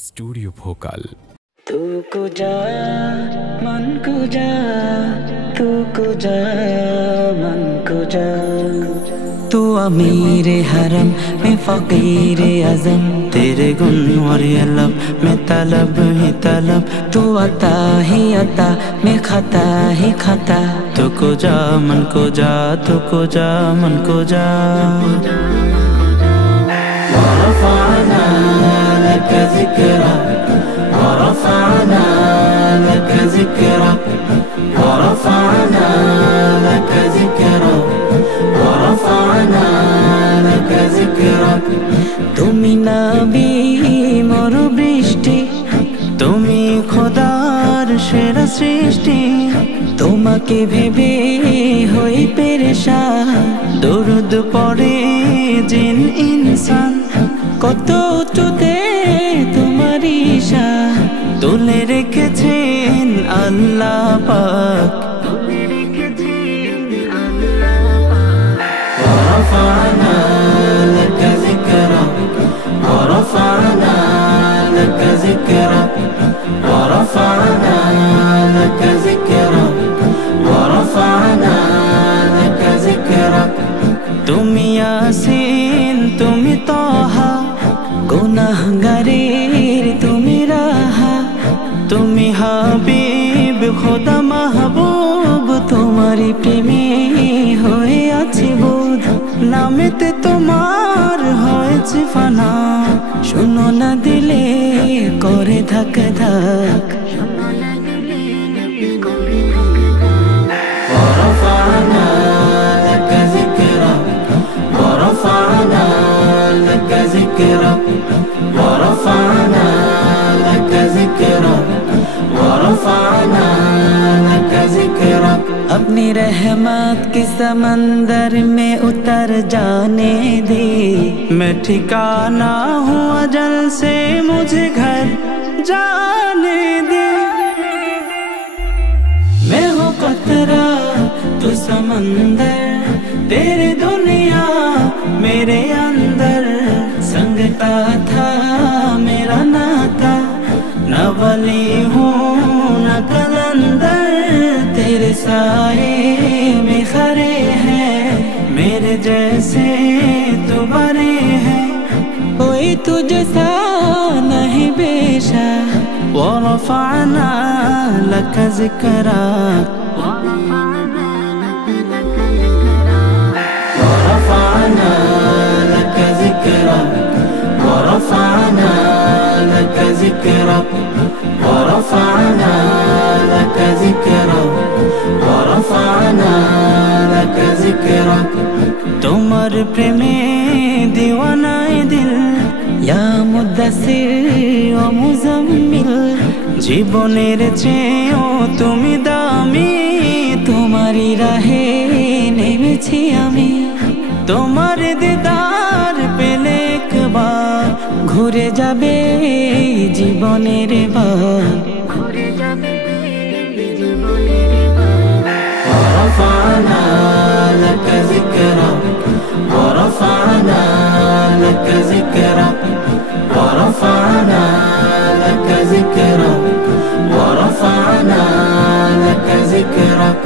Studio Bhokaal. तू को जा मन को जा, तू को जा मन को जा। तू अमीर हरम मैं फकीर आजम, तेरे गुन और लब मैं तलब ही तलब। तू अता ही अता मैं खाता ही खाता। तू को जा मन को जा, तू को जा मन को जा। ورفعنا لك ذكرك ورفعنا لك ذكرك ورفعنا لك ذكرك ورفعنا لك ذكرك। তুমি নবী মোর বৃষ্টি, তুমি খোদার সেরা সৃষ্টি। তোমাকে ভেবে হই পেরেশান, দরুদ পড়ে জিন ইনসান। কত উঁচুতে তোমার ঈশান তুলে রেখেছেন আল্লাহ পাক। ورفعنا لك ذكرك ورفعنا لك ذكرك ورفعنا لك ذكرك ورفعنا لك ذكرك। তুমি ইয়াসিন তুমি তাহা, গুনাহগারের তুমি রাহা। তুমি হাবিব খোদা মাহবুব, তোমারই প্রেমে হয়ে আছি বোধ। নামেতে তোমার হয়েছে ফানা, শুনো না দিলে করে ধাক ধাক। ورفعنا لك ذكرك ورفعنا لك ذكرك ورفعنا لك ذكرك ورفعنا لك ذكرك। अपनी रहमत के समंदर में उतर जाने दे, मैं ठिकाना हूँ अजल से मुझे घर जाने दे। मैं हूँ कतरा तू समंदर, तेरे दुनिया मेरे अंदर। संगता था मेरा नाता, न वली हूँ न कलंदर। तेरे साए में खड़े हैं मेरे जैसे तू बड़े हैं, कोई तुझसा नहीं बेशा। ورفعنا لك ذكرك ورفعنا لك ذكرك ورفعنا لك ذكرك ورفعنا لك ذكرك ورفعنا لك ذكرك। তোমার প্রেমে দিওয়ানাই দিল, ইয়া মুদাসসির ও মুজাম্মিল। জীবনের চেয়েও তুমি দামি, তোমারই রাহে নেমেছি আমি। তোমার দিদার পেলে একবার ঘুরে যাবে জীবনের বার। ورفعنا لك ذكرك ورفعنا لك ذكرك ورفعنا لك ذكرك ورفعنا لك ذكرك।